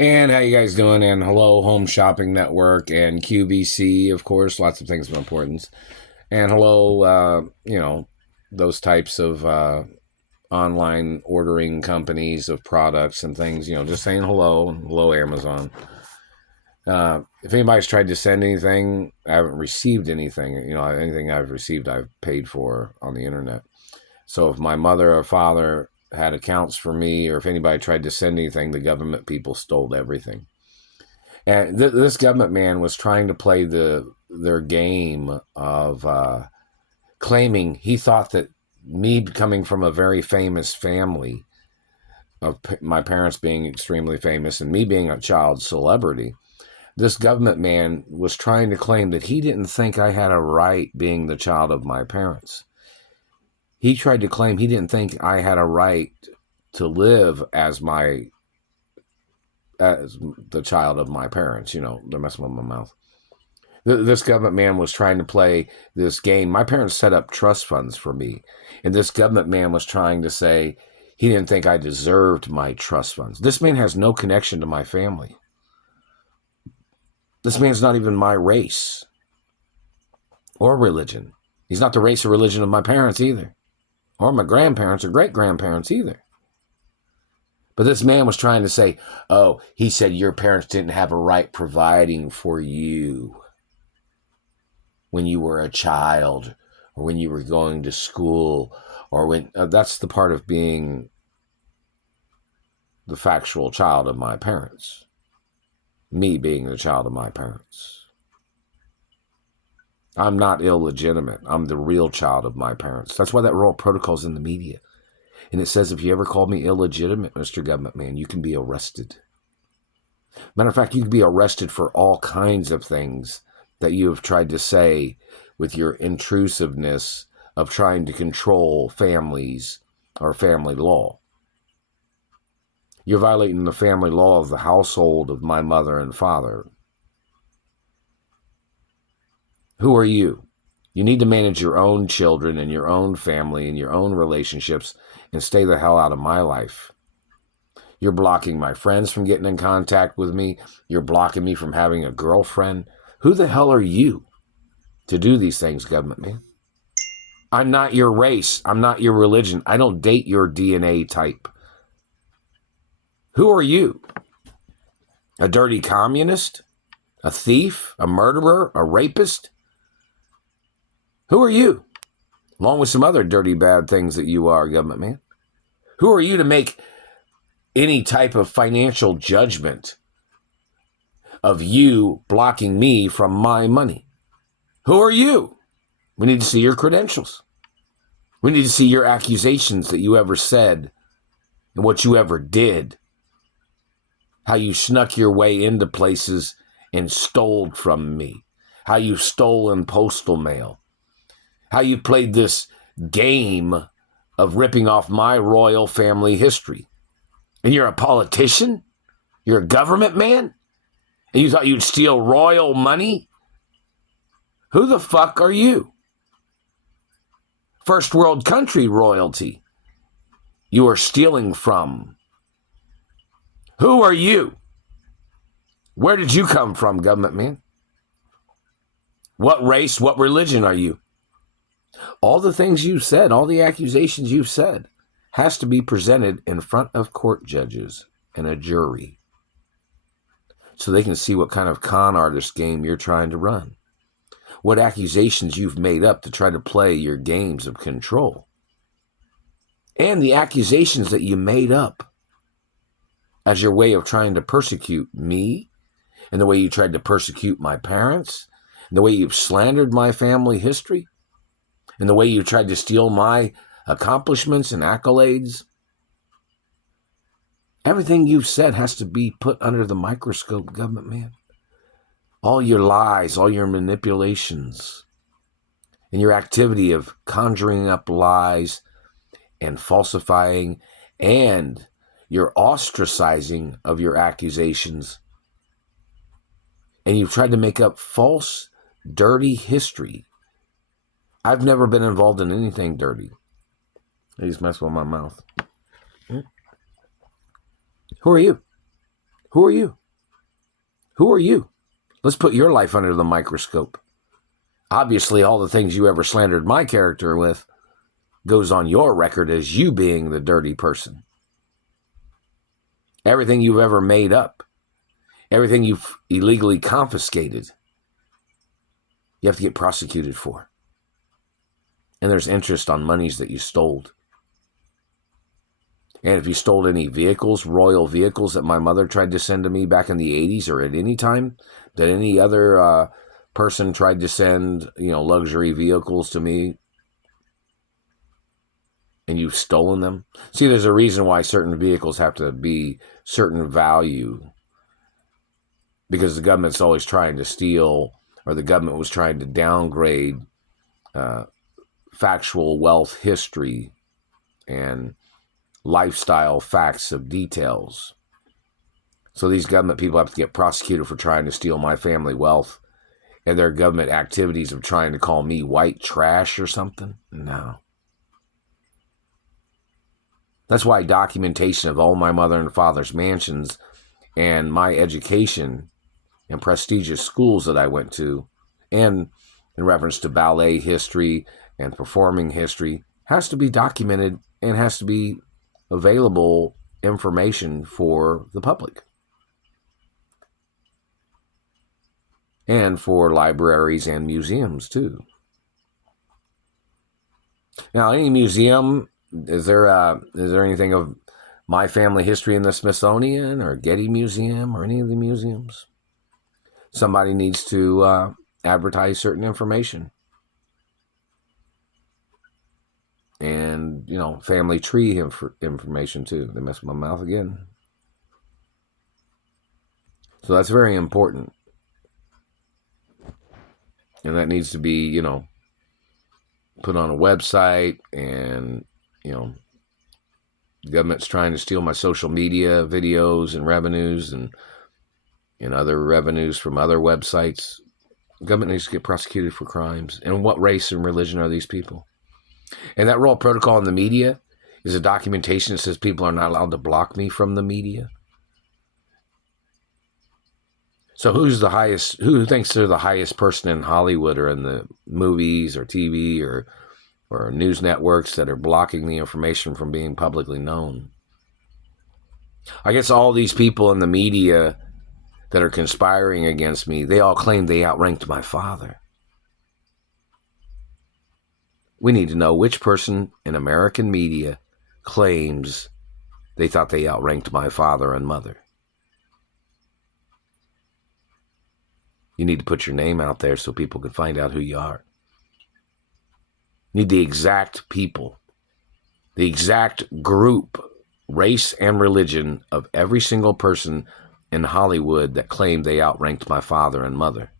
And how you guys doing? And hello, Home Shopping Network and QVC, of course, lots of things of importance. And hello, those types of online ordering companies of products and things. Just saying hello, hello, Amazon. If anybody's tried to send anything, I haven't received anything. Anything I've received, I've paid for on the internet. So if my mother or father had accounts for me, or if anybody tried to send anything, the government people stole everything. And this government man was trying to play their game of claiming he thought that me coming from a very famous family, of my parents being extremely famous and me being a child celebrity, this government man was trying to claim that he didn't think I had a right being the child of my parents. He tried to claim he didn't think I had a right to live as the child of my parents. They're messing with my mouth. This government man was trying to play this game. My parents set up trust funds for me, and this government man was trying to say he didn't think I deserved my trust funds. This man has no connection to my family. This man's not even my race or religion. He's not the race or religion of my parents either, or my grandparents or great-grandparents either. But this man was trying to say, oh, he said your parents didn't have a right providing for you when you were a child, or when you were going to school, or when that's the part of being the factual child of my parents. Me being the child of my parents. I'm not illegitimate. I'm the real child of my parents. That's why that royal protocol's in the media. And it says if you ever call me illegitimate, Mr. Government Man, you can be arrested. Matter of fact, you can be arrested for all kinds of things that you have tried to say with your intrusiveness of trying to control families or family law. You're violating the family law of the household of my mother and father. Who are you? You need to manage your own children and your own family and your own relationships and stay the hell out of my life. You're blocking my friends from getting in contact with me. You're blocking me from having a girlfriend. Who the hell are you to do these things, government man? I'm not your race. I'm not your religion. I don't date your DNA type. Who are you? A dirty communist? A thief? A murderer? A rapist? Who are you? Along with some other dirty, bad things that you are, government man. Who are you to make any type of financial judgment of you blocking me from my money? Who are you? We need to see your credentials. We need to see your accusations that you ever said and what you ever did. How you snuck your way into places and stole from me. How you've stolen postal mail. How you played this game of ripping off my royal family history. And you're a politician? You're a government man? And you thought you'd steal royal money? Who the fuck are you? First world country royalty you are stealing from. Who are you? Where did you come from, government man? What race, what religion are you? All the things you've said, all the accusations you've said, has to be presented in front of court judges and a jury so they can see what kind of con artist game you're trying to run. What accusations you've made up to try to play your games of control. And the accusations that you made up as your way of trying to persecute me, and the way you tried to persecute my parents, and the way you've slandered my family history, and the way you tried to steal my accomplishments and accolades. Everything you've said has to be put under the microscope, government man. All your lies, all your manipulations, and your activity of conjuring up lies and falsifying, and your ostracizing of your accusations. And you've tried to make up false, dirty history. I've never been involved in anything dirty. I just mess with my mouth. Who are you? Who are you? Who are you? Let's put your life under the microscope. Obviously, all the things you ever slandered my character with goes on your record as you being the dirty person. Everything you've ever made up, everything you've illegally confiscated, you have to get prosecuted for. And there's interest on monies that you stole. And if you stole any vehicles, royal vehicles that my mother tried to send to me back in the 80s or at any time that any other person tried to send, luxury vehicles to me, and you've stolen them. See, there's a reason why certain vehicles have to be certain value, because the government's always trying to steal, or the government was trying to downgrade factual wealth history and lifestyle facts of details. So these government people have to get prosecuted for trying to steal my family wealth, and their government activities of trying to call me white trash or something. No. That's why documentation of all my mother and father's mansions and my education and prestigious schools that I went to, and in reference to ballet history and performing history, has to be documented and has to be available information for the public. And for libraries and museums too. Now, any museum, is there anything of my family history in the Smithsonian or Getty Museum or any of the museums? Somebody needs to advertise certain information. And, family tree information too. They messed with my mouth again. So that's very important. And that needs to be, put on a website. And, the government's trying to steal my social media videos and revenues and other revenues from other websites. The government needs to get prosecuted for crimes. And what race and religion are these people? And that Royal Protocol in the media is a documentation that says people are not allowed to block me from the media. So who thinks they're the highest person in Hollywood or in the movies or TV or news networks that are blocking the information from being publicly known? I guess all these people in the media that are conspiring against me, they all claim they outranked my father. We need to know which person in American media claims they thought they outranked my father and mother. You need to put your name out there so people can find out who you are. You need the exact people, the exact group, race and religion of every single person in Hollywood that claimed they outranked my father and mother.